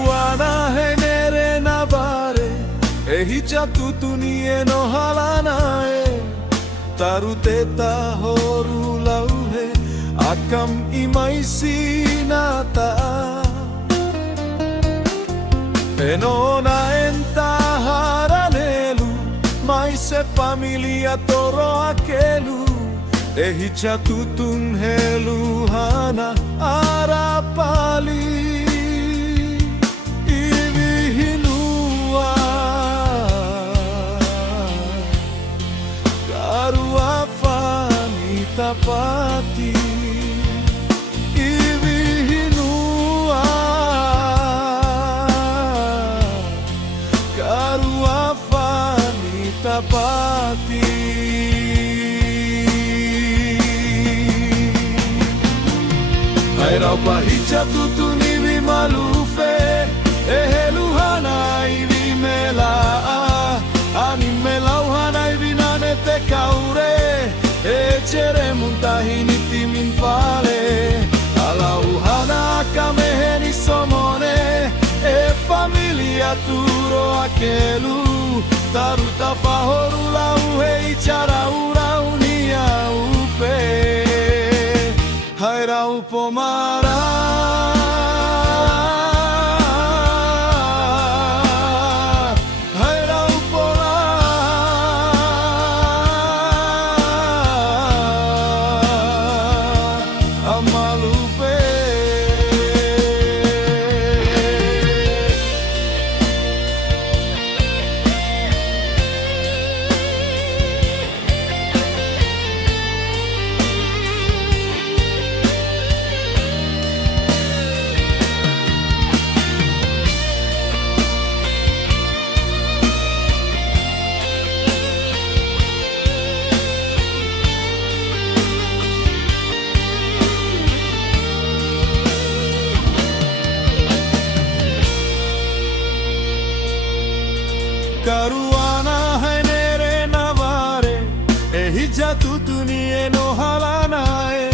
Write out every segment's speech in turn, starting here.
Karuana henere navare, ehija tutunie no halanae. Taruteta horu lauhe, akam imaisi nata. Enona enta haranelu, maise familia toro akelu. Ehija tutun helu hana arapali. Ivihinua karua fani tapati. Ivihinua karua fani tapati. Hairau pahija tutuni vi malufe, eheluhana ivi melaa. Animelauhana ivi nanete kaure, echere muntahini timin pale. Alauhana kameheni somone, e familia turo akelu. Taruta fahoru lauhe ichara ura unia upe. Hairau pomara, hairau pola, amalufe. Karuana henere navare, ehija tutunie no halanae.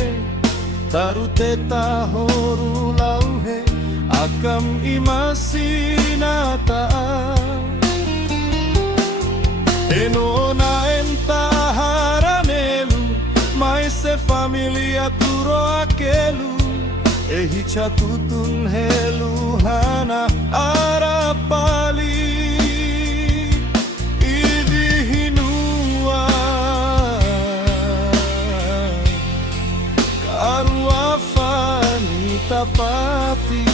Taruteta horu lauhe, akam imasi nata. Enona enta haranelu, maise familia turo akelu. Ehija tutun helu hana arapali. Tapati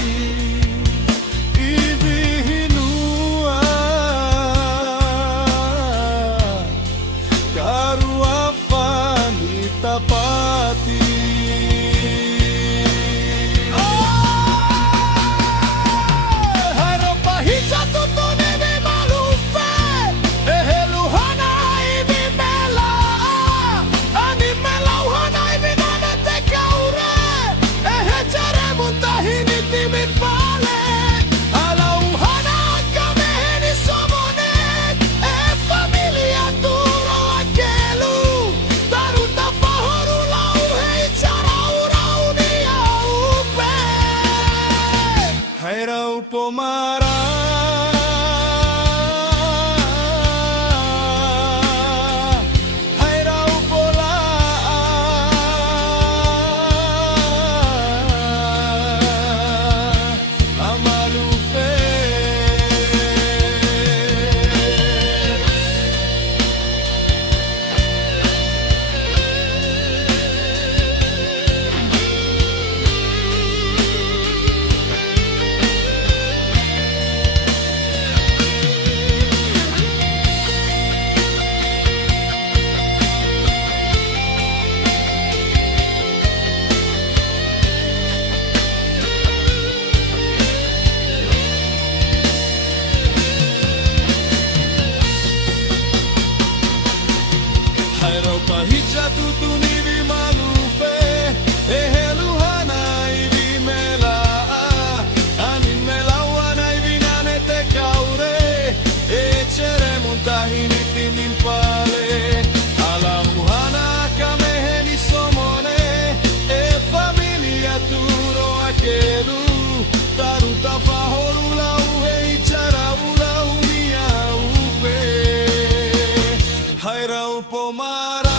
ivihinua karua fani tapati. Hairau pahija tutuni vi malufe, eheluhana ivi melaa. Animelauhana ivi nanete kaure, ehechere muntahini timin pale. Alauhana kameheni somone, e familia turo akelu. Taruta fahoru lauhe ichara ura unia upe. Hairau pomara, hairau pola, amalufe. Hairau pahija tutuni vi malufe, eheluhana ivi melaa. Animelauhana ivi nanete kaure, echere muntahini timin pale. Alauhana kameheni somone, e familia turo akelu. Taruta fahoru lauhe pomara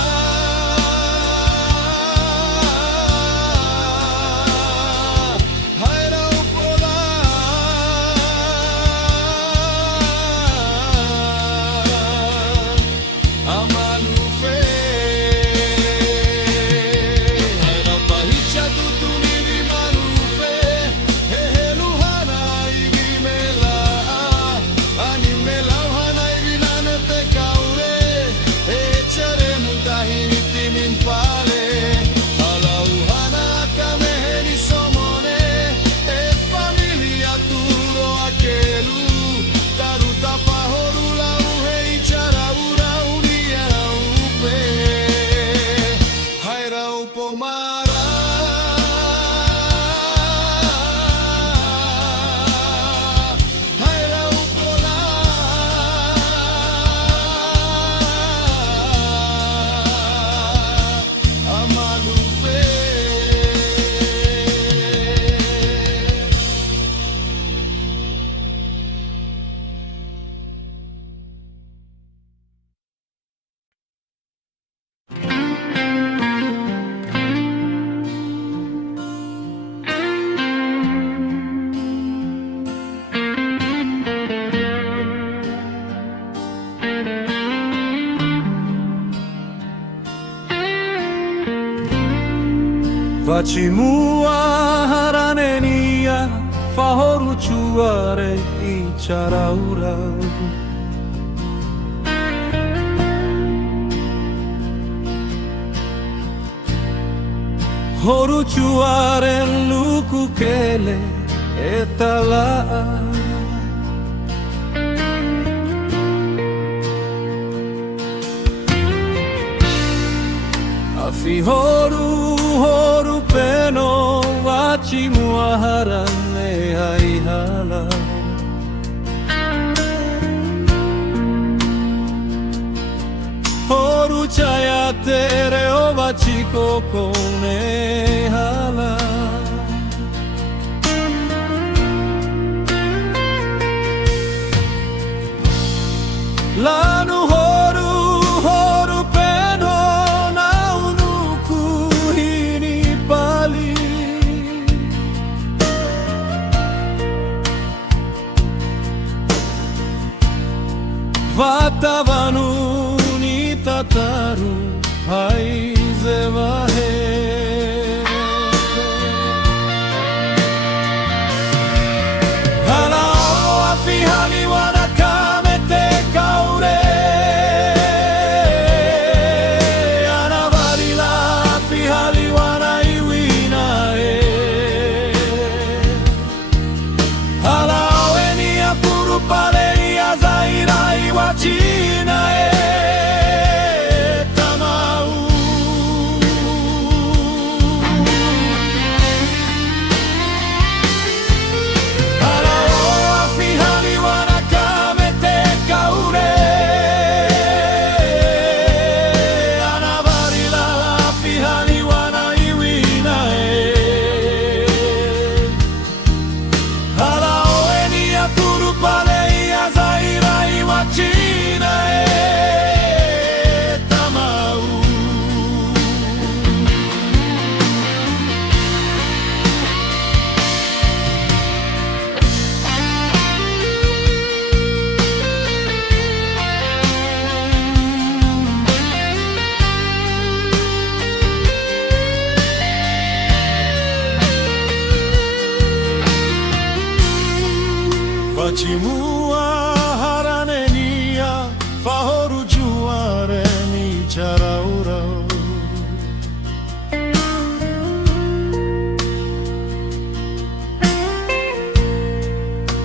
haira upola amalufe haira pahicha tutuni di malufe heluhana ibimela animela hana ibilane te kaure echere mutahini min pale alauhana kameheni somone e familia turo akelu taruta pahorula uhe ichara ura unia upe haira upomara haira upola amalufe Vachimua haranenia fahoru chuare I charaura Horu chuare luku kele etala Afi horu peno wachimua harane haihala Horu chaya tere o wachiko kone hala Lanu horu peno na unuku hini pali Vatavanu ni tataru haize vahe Halao afi haliwana kamete kaure Anavarila afi haliwana iwina Halao eni apuru pale zaira iwachina tamau Halao afi haliwana kamete kaure Anavarila afi haliwana iwina Halao eni apuru pale zaira iwachina tamau Vachimua haranenia fahoru juare ni charaura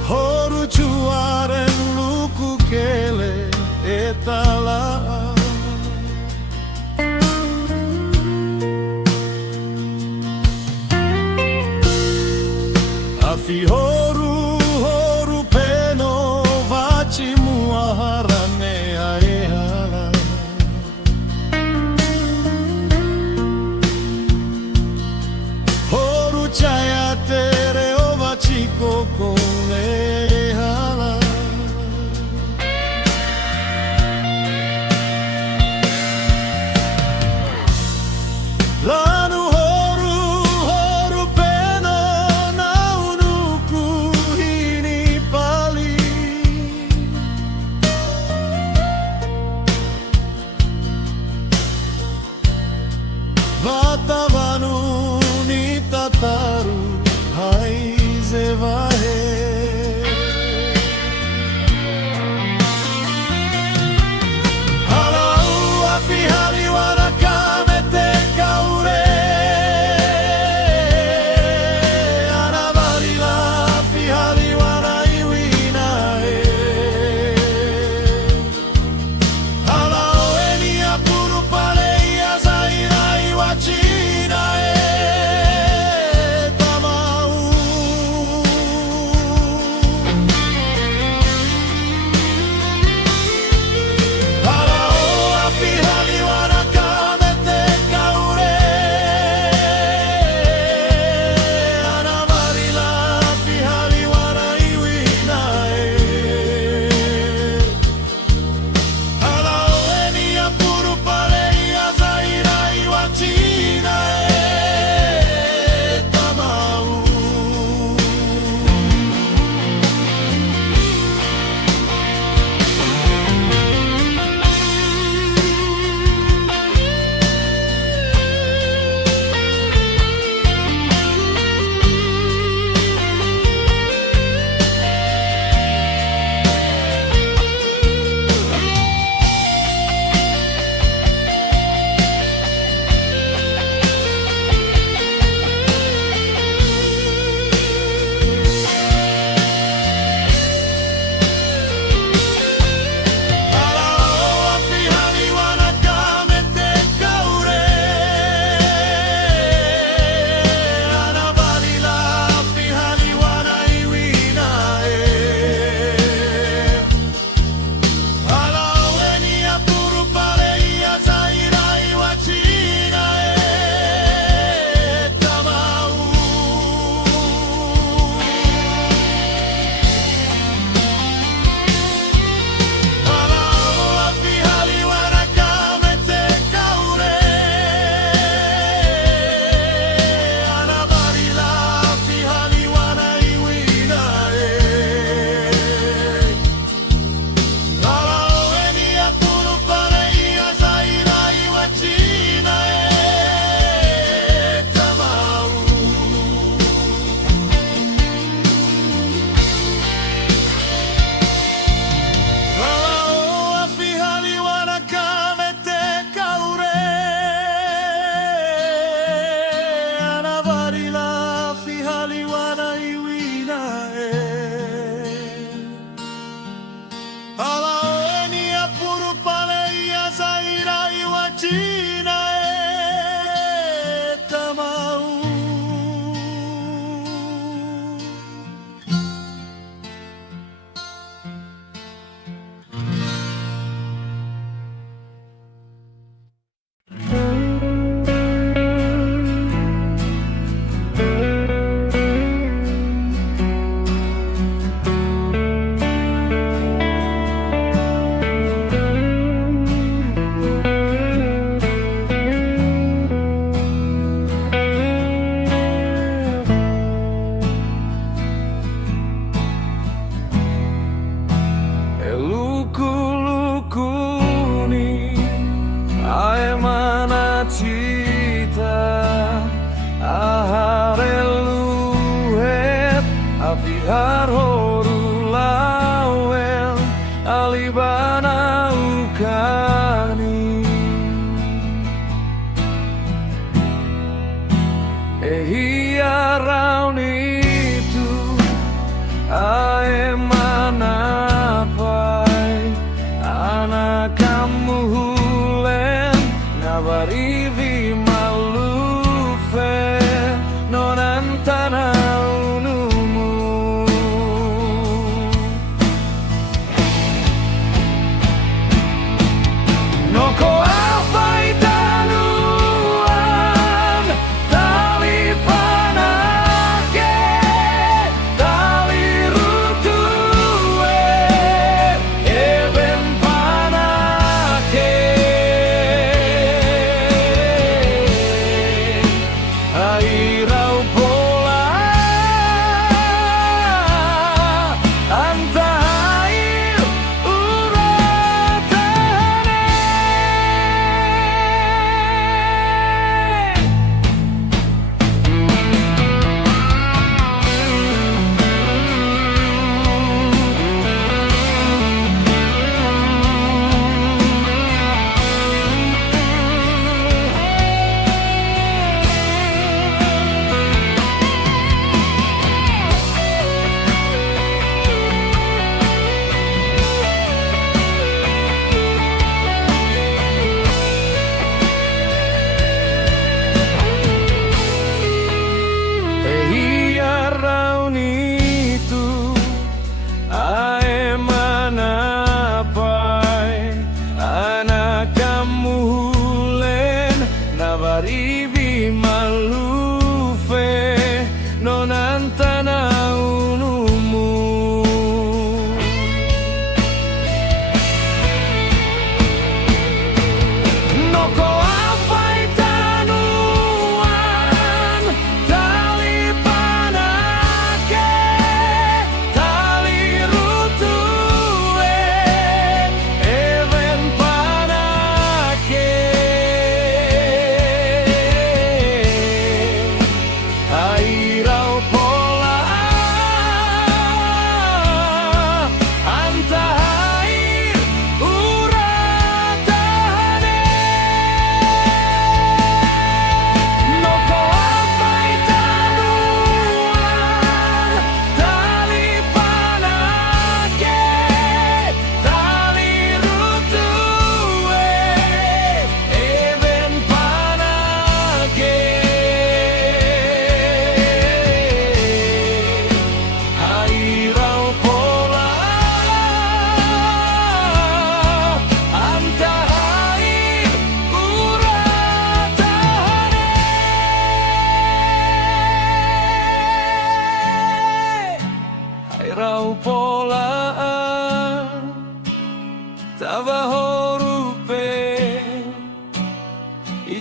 Horu juare luku kele etala Afi horu peno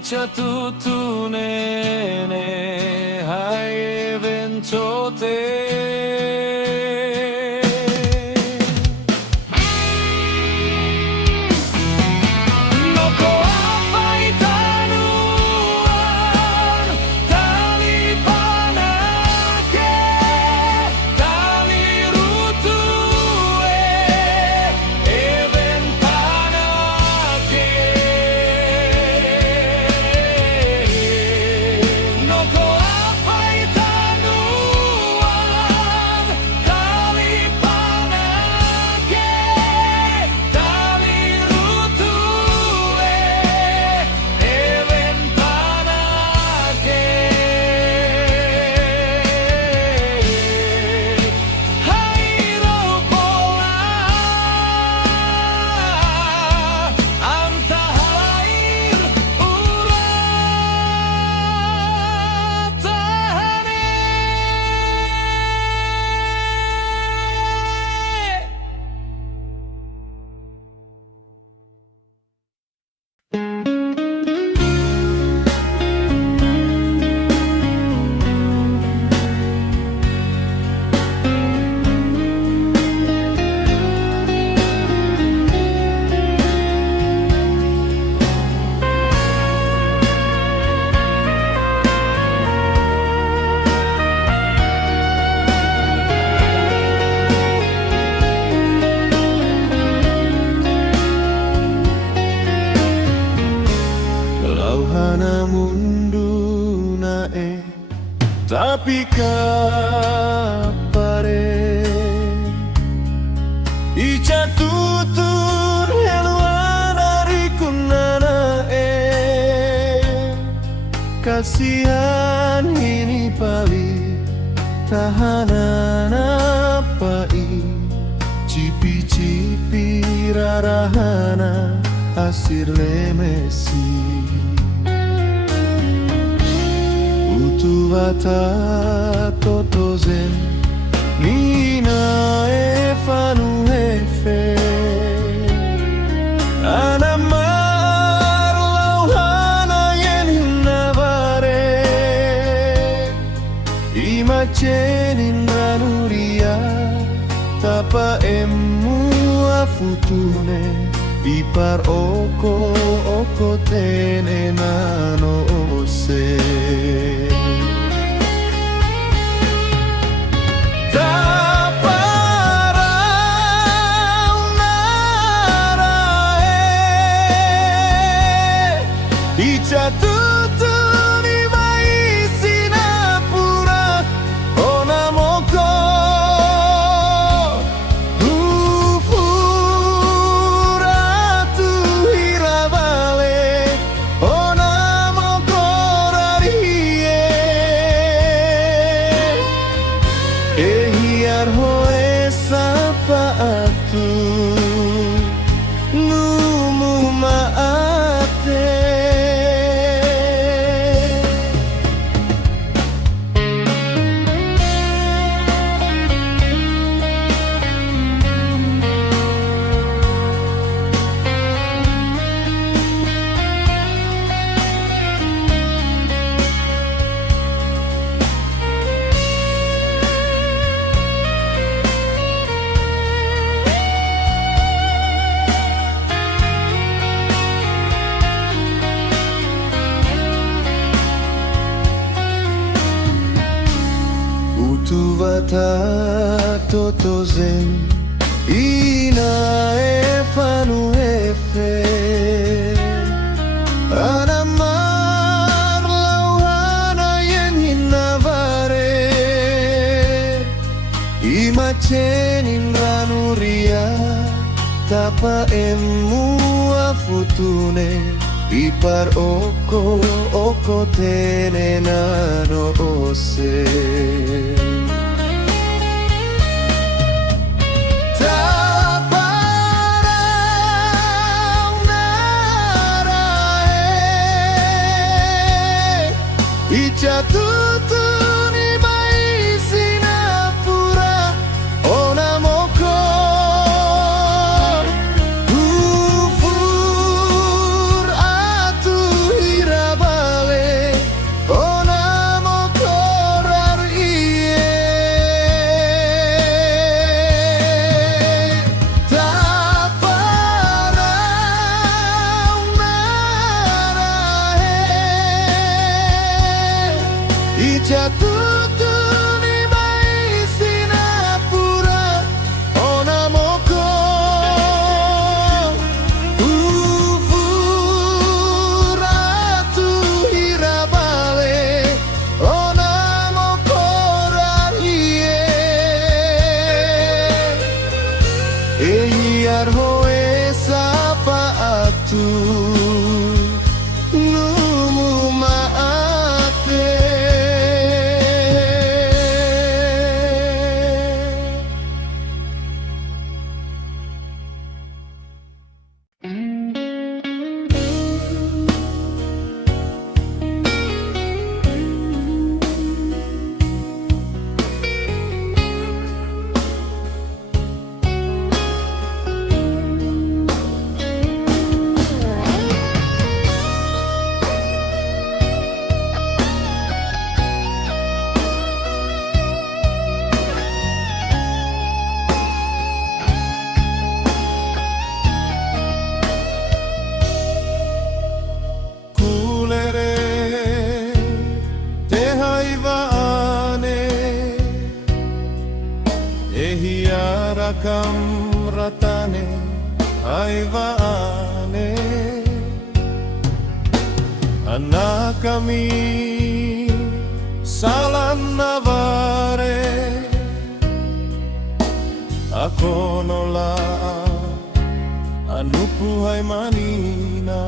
tutune hai ventote. Tapi kapare Ica tutur heluan dari kunana Kasihan ini pali tahanan apai Cipi-cipi rarahana asir lemesi Vata totozen Nina efanu efe Anamar lauhana yen navare Imacenin ranuria Tapa emu afutune Ipar oko tene nano ose Vata totozen Ina efanu efe Anamar lauhana yen hinavare Imacenin ranuria Tapa emu afutune Ipar oko tene nano ose Jatuh ni mai sinapura ona moko ufur atu hiraba Ehiar hoe sapa atu numu maate. Rakam ratane aivaane anak kami salan navare ako nola anupuhay manina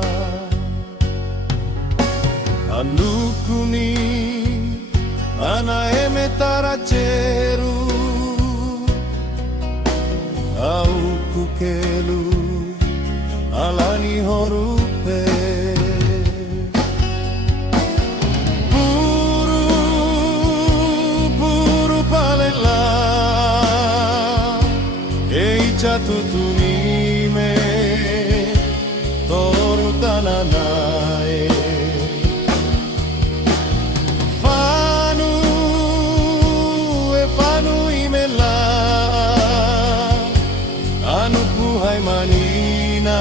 anukuni ana emetaracheru au kukelu alani horupe buru palela ei chatutunime toru tananae fanu imela Hai manina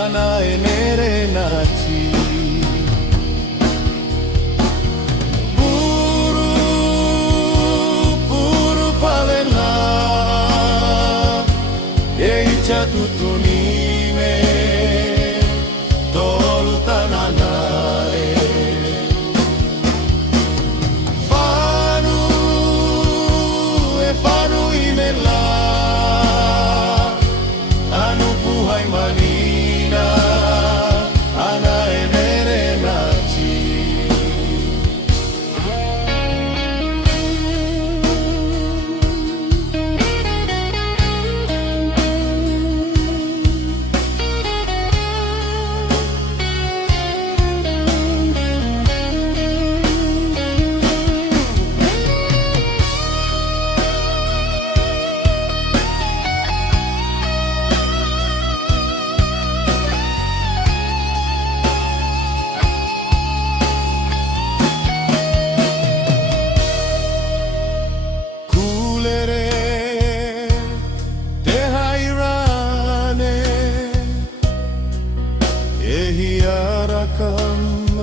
ana enere nachi buru palela ei chatutunime tolu tananae fanu imela Hai manina ana enere nachi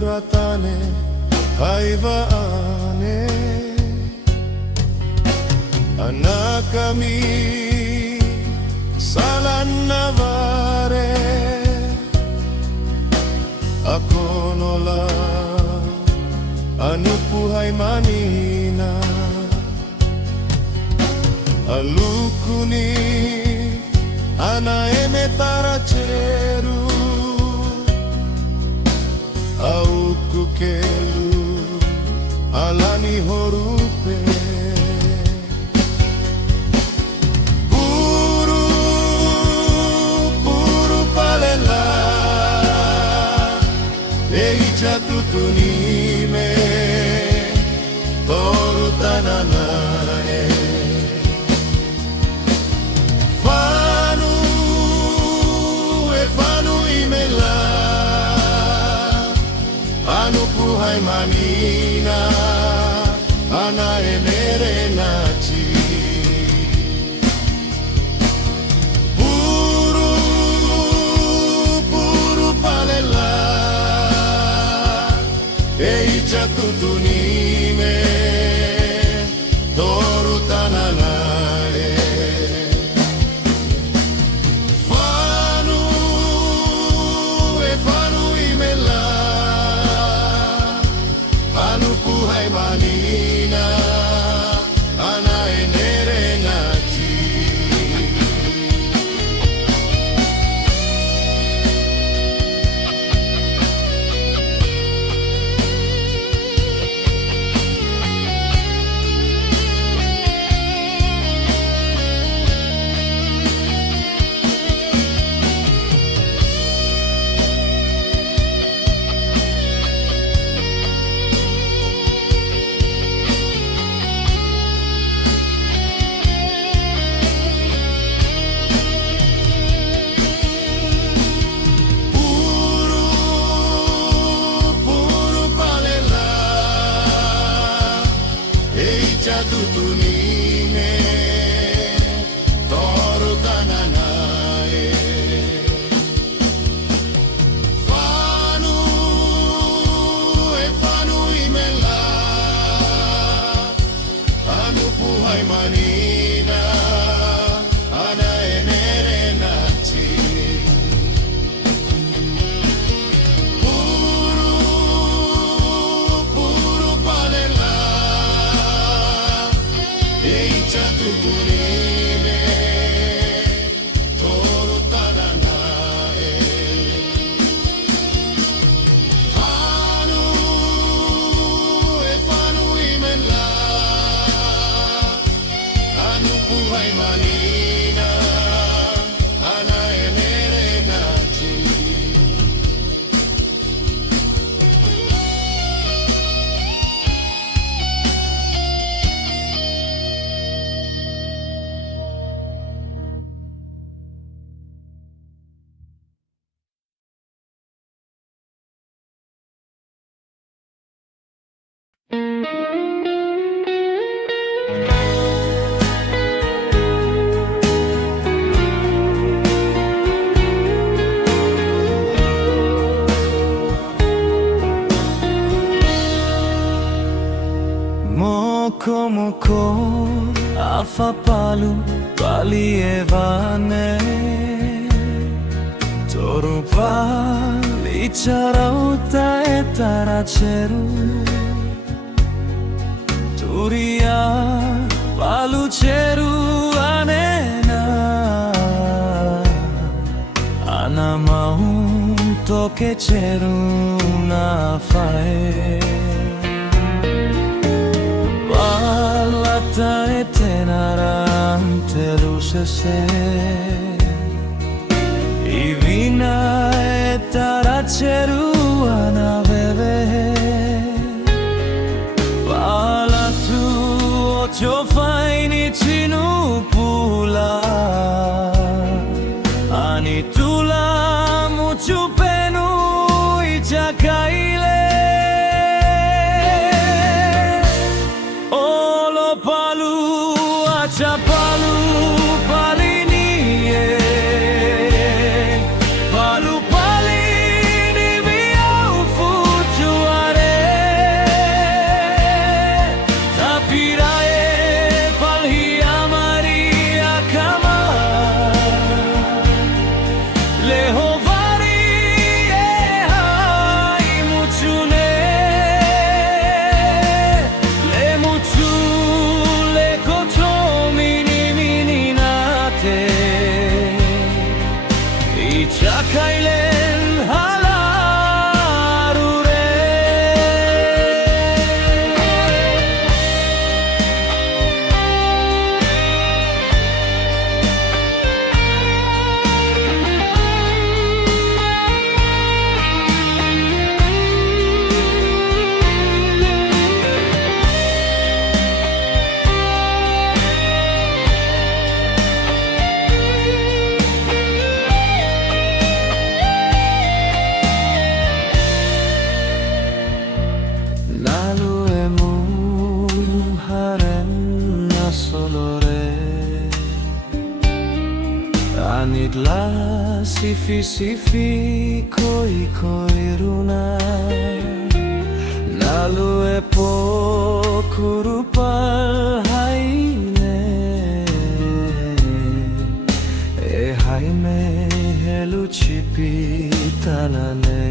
ratane aivaane anak kami salan navare ako nola anupuhay manina alukuni ana emetaracheru au kukelu alani horupe buru palela ei chatutunime toru tananae fanu imela Anupuhay manina ana enere nachi buru palela ei chatutunime toru tananae fanu imela Anupuhay manina ana enere nachi tutunime Toro tananae Fanu e fanu imela Anu puhai manina Ana enere nachi Puru palela Eicha tutunime Toro tananae Fanu e fanu imela Anu puhai manina Ana enere nachi Moko moko afapalu palievane Torupa licharauta etaraceru Turia paluceru anena Anamaun tokeceru na fae Palata etenarante lucese Ivina etaraceru anaveve Palatu ocho faini chinu pula Anitula muchu penu ichakaile Chapalu palinie Palu palini via ufutuare Tapirae palhia Maria kama Lehovari hai muchune Le muchu le koto Ichakailen halarure Anidla sifi koi runa Nalu epo kurupal haine E haime helu chipi tanane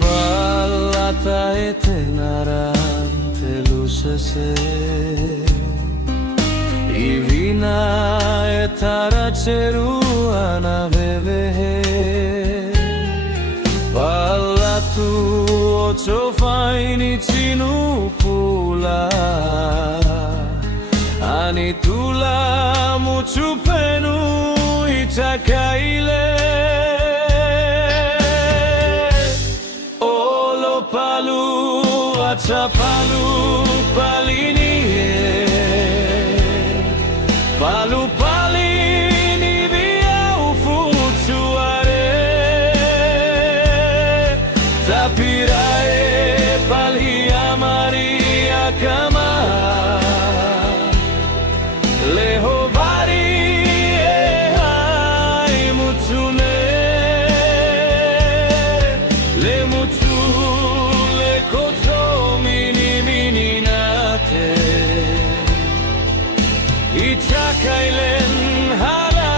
Palata etenarante lucese Ivina etaraceru anaveve Palatu ocho faini chinu pula Anitula muchu penu ichakaile Olo palu achapalu palinie Palu palini via ufutuare Tapirae palhia Maria itzakailen halarure.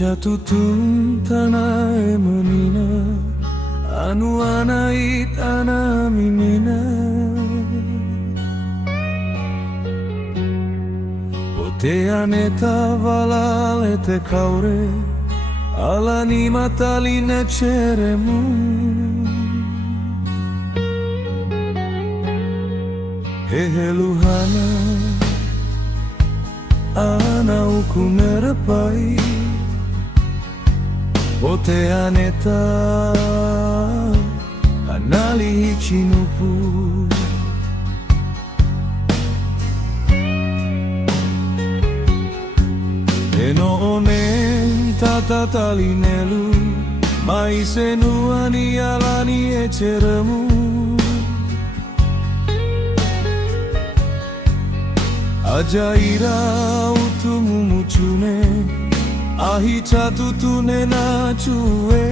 Jatutun tanah menina anu anait ana minina Poteane tavale te kaure ala ni mataline ceremu Heheluhana ana ukumerapai Poteane ta anali chinupu Eno onen tata talinelu mai senu ani alani eceremu Ajaira utumu mucune Ahi catutune na cue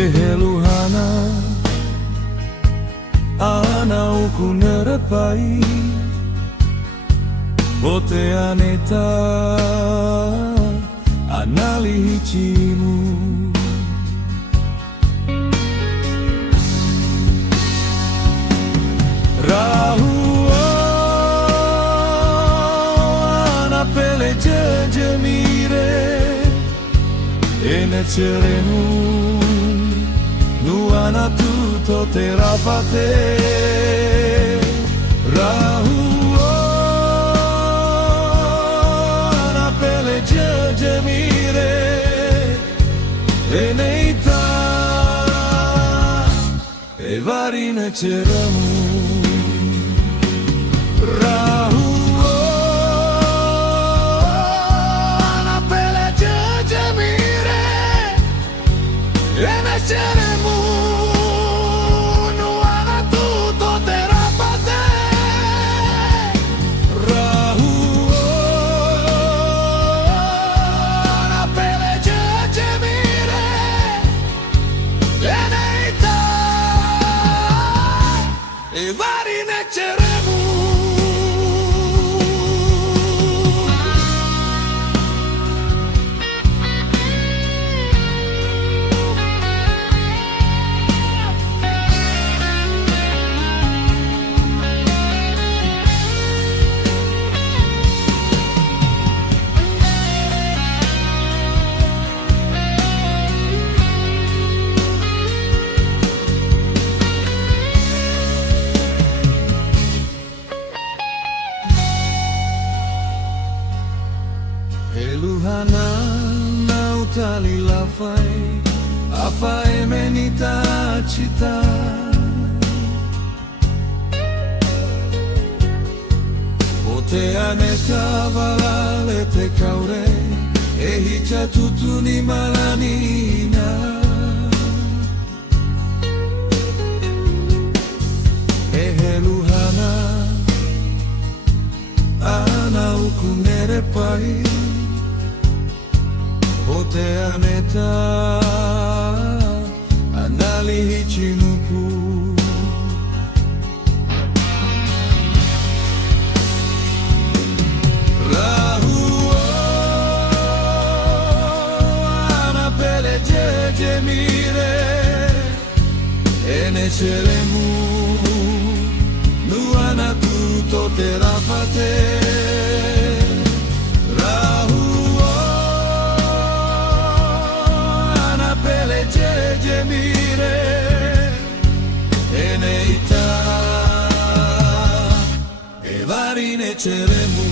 Eheluhana ana uku nerapai Poteane ta anali hicimu Rahu ana pele jejemire e ne ceremu nu ana tutto te rafate rahu ana pele jemire e neita e vari ne ceremu rahu Ceremu nu ana tutto te rapate rahu ana pele jemire eneita e vari ne ceremu Eluhana nau tali lafai Afai menita cita Ote aneta valale te kaure E hicha tutuni malanina E heluhana Ana ukunere pai Ote aneta anali hichinuku rahu ana pele jemire ene ceremu nu ana tutto te rafate gemire e neita e vari ne ceremu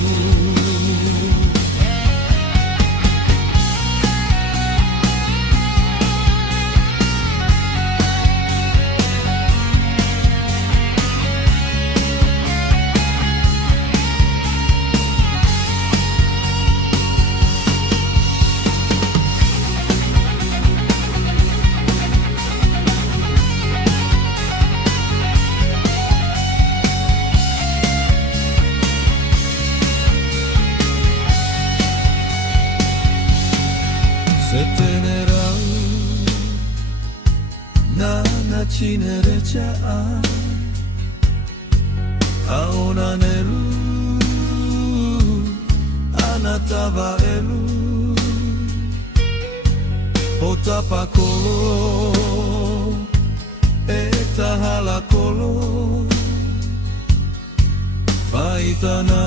Se tenerau nana cinerecea aona nelu anatava elu otapa kolo eta hala kolo faitana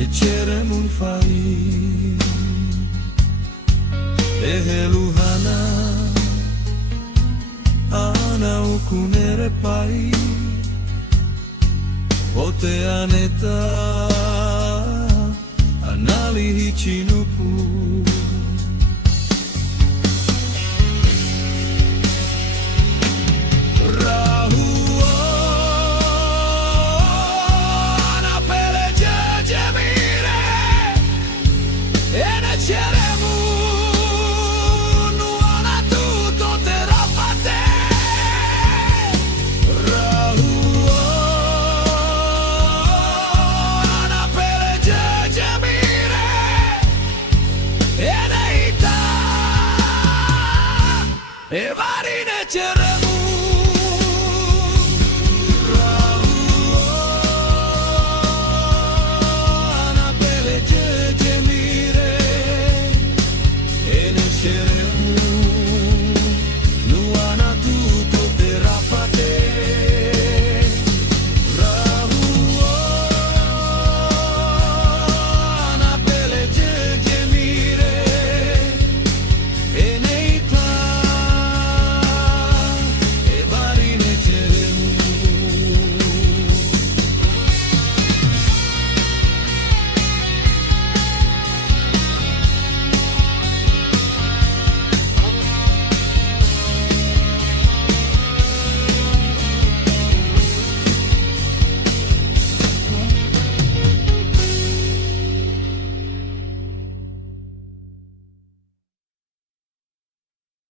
e ceremun fai Eheluhana ana ukunere pai Ote aneta anali hichinuku rahu ana pele jemire ene ceremu Eva